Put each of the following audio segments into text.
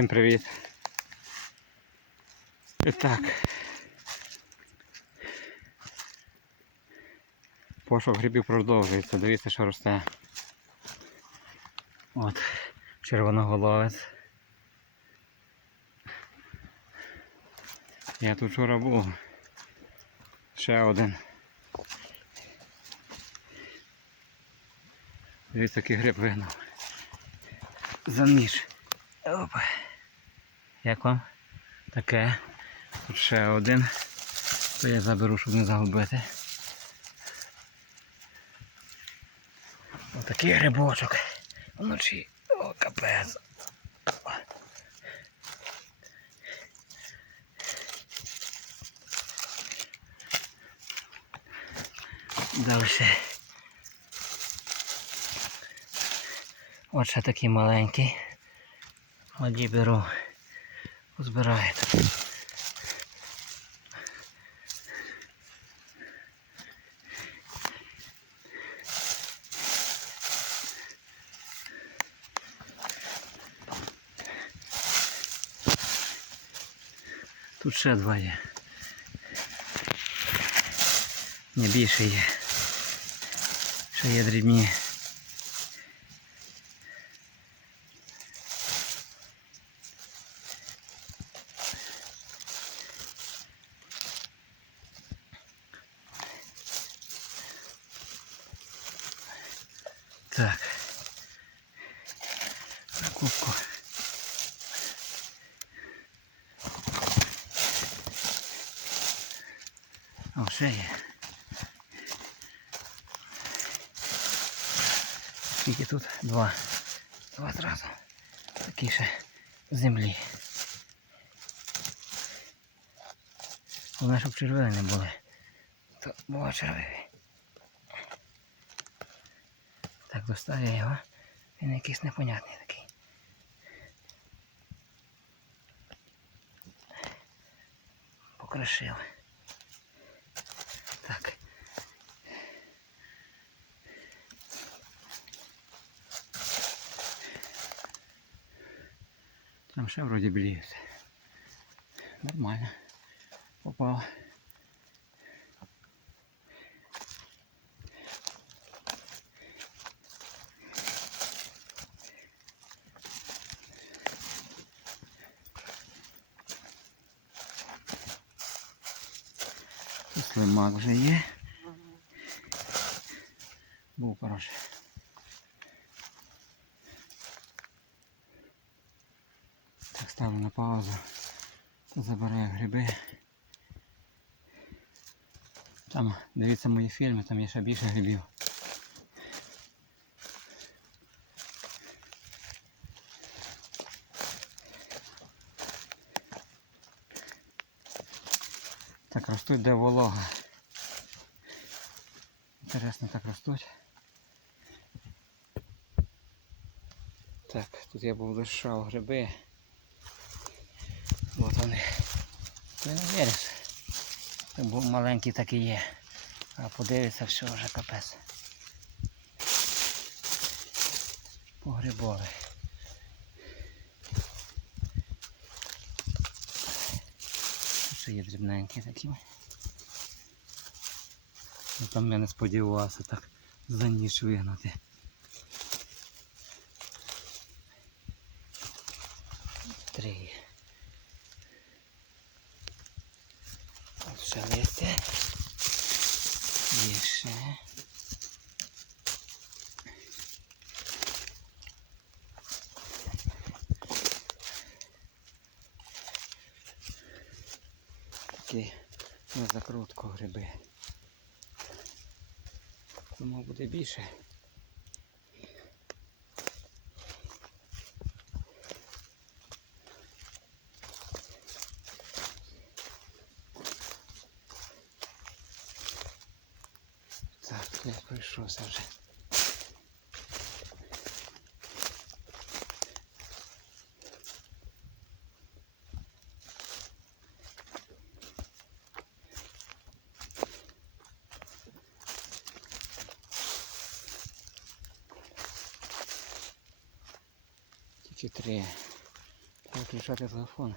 Всім привіт. І так. Пошук грибів продовжується. Дивіться, що росте. От, червоноголовець. Я тут вчора був. Ще один. Дивіться, який гриб вигнав. За ніж. Опа. Як вам? Таке. Тут ще один. То я заберу, щоб не загубити. Отакий грибочок. Вночі. О, капець. Далі. От ще такий маленький. Воді беру. Збираєте. Тут ще два є. Ні, більше є. Ще є дрібні. Так. Кубку. О, ще є. Скільки тут? Два. Два зразу. Такі ще землі. Головне, щоб червиві не були. То була червиві. Так, достав я його. Він якийсь непонятний такий. Покришив. Так. Там ще вроді біліється. Нормально. Попав. Слимак вже є. Був хороший. Так ставлю на паузу. Забираю гриби. Там дивіться мої фільми, там є ще більше грибів. Так ростуть де волога. Інтересно так ростуть. Так, тут я був лишав гриби. От вони. Ти не. Це був маленький так і є. А подивиться, все вже капець. Погрибовий. Ще є дрібненькі такі. Ну, Там я не сподівався так за ніч вигнати. Три. От ще листя. Є ще. Такі на закрутку гриби. Думав буде більше. Так, я пройшовся вже. Тільки три. Виключати телефон.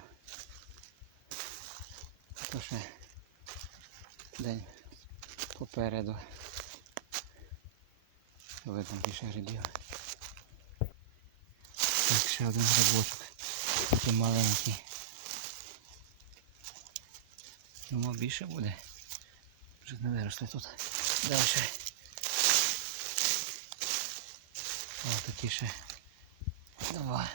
То ще день попереду. Видно більше грибів. Так, ще один грибочок. Такий маленький. Думав більше буде. Вже не виросли тут. Далі. О, такі ще. Два.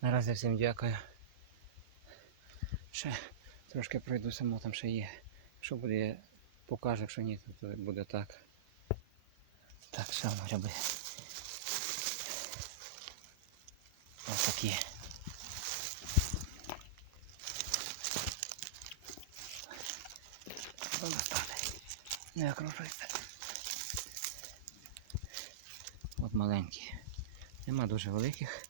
Наразі всім дякую. Ще трошки пройду само, там ще є. Що буде, я покажу, якщо ні, то буде так. Так, що воно? Ось такі. Воно стане. Не окружується. От маленькі. Нема дуже великих.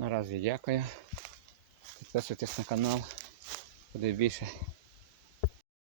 Наразі дякую. Підписуйтесь на канал. Буде